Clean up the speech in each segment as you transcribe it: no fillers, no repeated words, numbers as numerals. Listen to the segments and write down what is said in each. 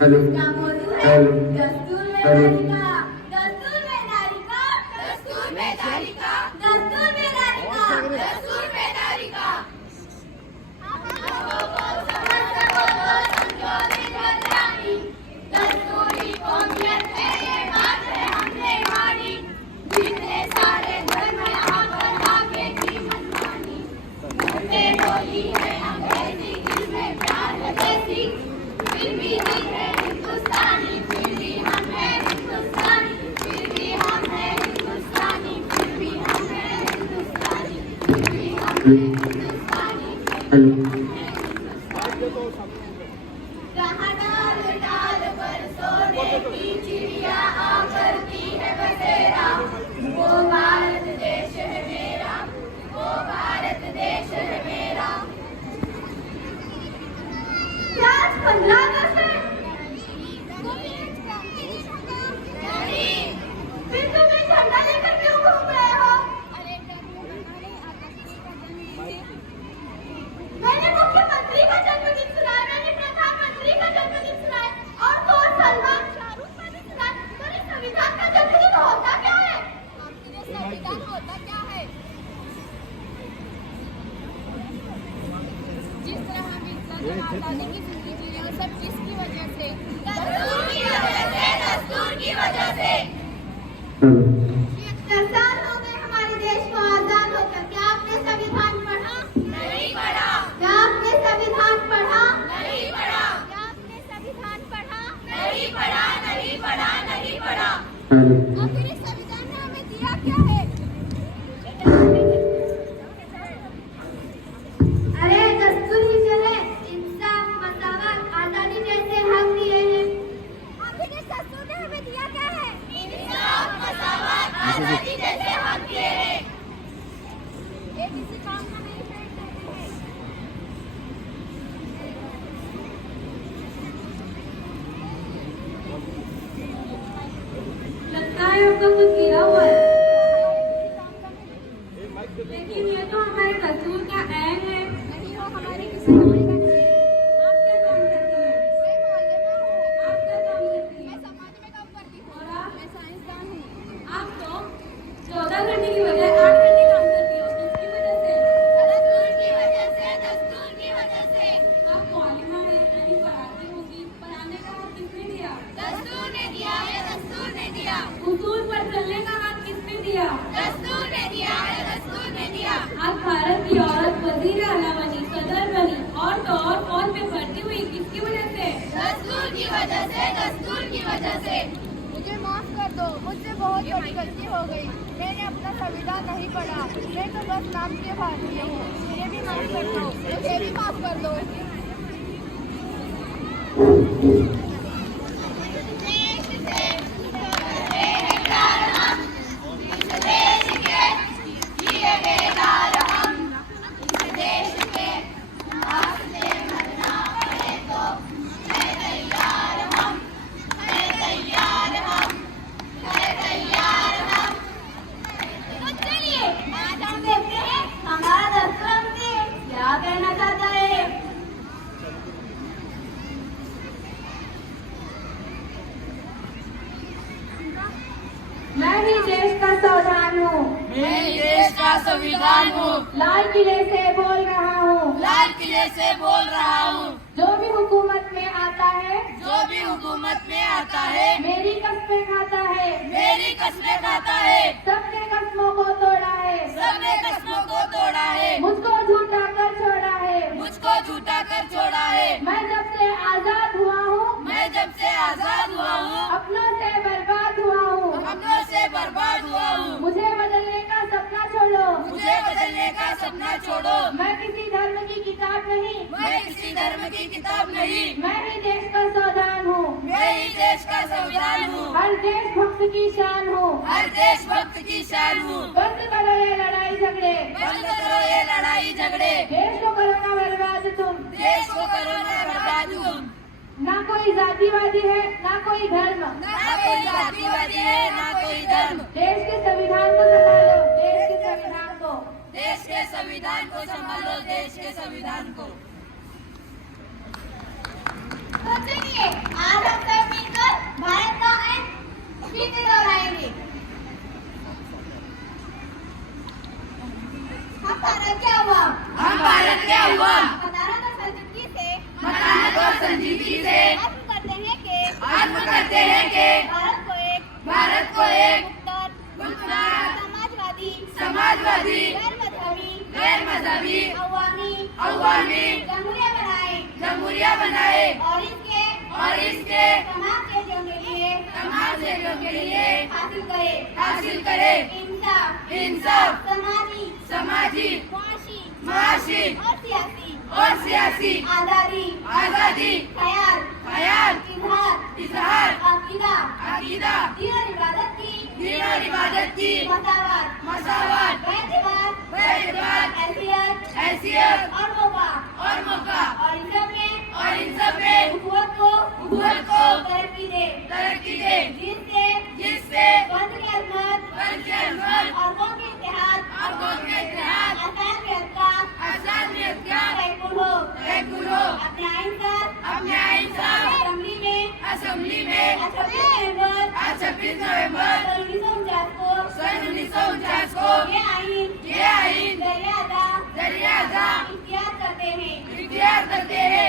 Hello इसका मौजूद है हेलो दस्तूर में हेलो नारी का, दस्तूर में नारी का, दस्तूर में नारी का, दस्तूर में नारी का, दस्तूर में नारी का। दस्तूरी कौमियत है ये बात है हमने मानी, जितने सारे धर्म यहाँ पर आगे की मनमानी, हमने बोली है अंग्रेजी जिसमें प्यार है देसी, फिर भी दिल है हिंदुस्तानी, फिर भी हम हैं हिंदुस्तानी, फिर भी हम हैं हिंदुस्तानी, फिर भी हम हैं हिंदुस्तानी, फिर भी हम हैं हिंदुस्तानी, हेलो जहाँ डाल डाल पर सोने की चिड़िया आकर की है बसेरा, वो भारत देश है मेरा, वो भारत देश है मेरा। क्या आज 15 अगस्त है? नहीं, फिर तुम ये झंडा लेकर क्यों घूम रहे हो? मैंने मुख्यमंत्री का जन्मदिन सुना है, मैंने प्रधानमंत्री का जन्मदिन सुना है, और तो और सलमान शाहरुख का भी सुना है, पर इस संविधान का जन्मदिन होता क्या है? संविधान होता क्या है? जिस तरह हम इज्जत और आजादी की जिंदगी जी रहे हैं, सब किसकी वजह से? दस्तूर की वजह से, दस्तूर की वजह से। हेलो 10 साल हो गए हमारे देश को आजाद होकर, क्या आपने संविधान पढ़ा? नहीं पढ़ा। क्या आपने संविधान पढ़ा? नहीं पढ़ा। क्या आपने संविधान पढ़ा? नहीं पढ़ा, नहीं पढ़ा, नहीं पढ़ा। हेलो आखिर इस संविधान ने हमें दिया क्या है? अरे दस्तूर ही चले, इंसाफ, मसावत, आजादी जैसे हक दिए हैं। आखिर इस दस्तूर ने हमें दिया क्या है? इंसाफ, मसावत, आजादी जैसे हक दिए हैं। ये किसी काम का नहीं पेश करते हैं। लगता है आपका कुछ गिरा हुआ है, लेकिन ये तो हमारे दस्तूर का ऐन है। नहीं हो हमारे किसी काम का नहीं। आप क्या काम करती हैं? मैं मोहल्ले में हूँ। आप क्या काम करती हैं? मैं समाज में काम करती हूँ। और आप? मैं साइंसदान हूँ। आप तो 14 घंटे की बजाय 8 घंटे काम करती हो, किसकी वजह से? दस्तूर की वजह से, दस्तूर की वजह से। आप पॉलिमर यानी पढ़ाती होंगी, पढ़ाने का हक किसने दिया? दस्तूर ने दिया है, दस्तूर ने दिया। उसूल पर चलने का हक किसने दिया? दस्तूर ने दिया है, दस्तूर ने दिया। आज भारत की औरत वजीर आला बनी, सदर बनी, और तो और फौज में भर्ती हुई, किसकी वजह से? दस्तूर की वजह से, दस्तूर की वजह से। मुझे माफ कर दो, मुझसे बहुत बड़ी गलती हो गई, मैंने अपना संविधान नहीं पढ़ा, मैं तो बस नाम के भारतीय हूँ, मुझे भी माफ कर दो, मुझे भी माफ कर दो। मैं ही देश का संविधान हूँ, मैं ही देश का संविधान हूँ, लाल किले से बोल रहा हूँ, लाल किले से बोल रहा हूँ, जो भी हुकूमत में आता है, जो भी हुकूमत में आता है, मेरी कस्में खाता है, मेरी कस्में खाता है, सबने कस्मों को तोड़ा है, सबने कस्मों को तोड़ा है, मुझको झूठा कर छोड़ा है, मुझको झूठा कर छोड़ा है। मैं जब से आजाद हुआ हूँ, मैं जब से आजाद हुआ हूँ, अपनों से बर्बाद हुआ हूँ, अपनों से बर्बाद हुआ हूँ, मुझे बदलने का सपना छोड़ो, मुझे बदलने का सपना छोड़ो। मैं किसी धर्म की किताब नहीं, मैं किसी धर्म की किताब नहीं, मैं ही देश का संविधान हूँ, मैं ही देश का संविधान हूँ, हर देशभक्त की शान हूँ। हर देशभक्त की शान हूँ। बंद करो ये लड़ाई झगड़े, बंद करो ये लड़ाई झगड़े, देश को करो ना बर्बाद तुम, देश को करो ना बर्बाद तुम। ना कोई जातिवादी है, ना कोई धर्म, ना कोई जातिवादी है, ना कोई धर्म। देश के संविधान को संभालो, देश के संविधान को। देश के संविधान को संभालो, देश के संविधान को। तो चलिए आज हम सब मिलकर भारत का आयन फिर से दोहराएंगे। हम भारत क्या हुआ? हम भारत क्या हुआ? बताना तो संजीदगी से, बताना तो संजीदगी से आत्म करते हैं कि आत्म करते हैं कि भारत को एक उत्तर समाजवादी, समाजवादी गैर मजहबी, अवामी जमहूरिया बनाए और इसके समाज के जो के लिए हासिल करे इंसाफ सामाजिक मुआशी और सियासी आजादी ख्याल इजहार अकीदा दीन और इबादत की मसावत वैधवाद हैसियत और मौका और इन सब में उखुवत को तरक्की दे जिससे वंश की अजमत और कौम के इत्तेहाद असानियत का तयक्कुन हो। अपने आइन साहब असेंबली में 26 नवंबर सन 1949 को ये आइन दरियादा इख्तियार करते हैं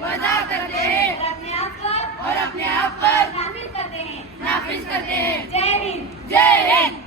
वज़ा करते हैं और अपने आप पर नाफिज करते हैं। जय हिंद। जय हिंद।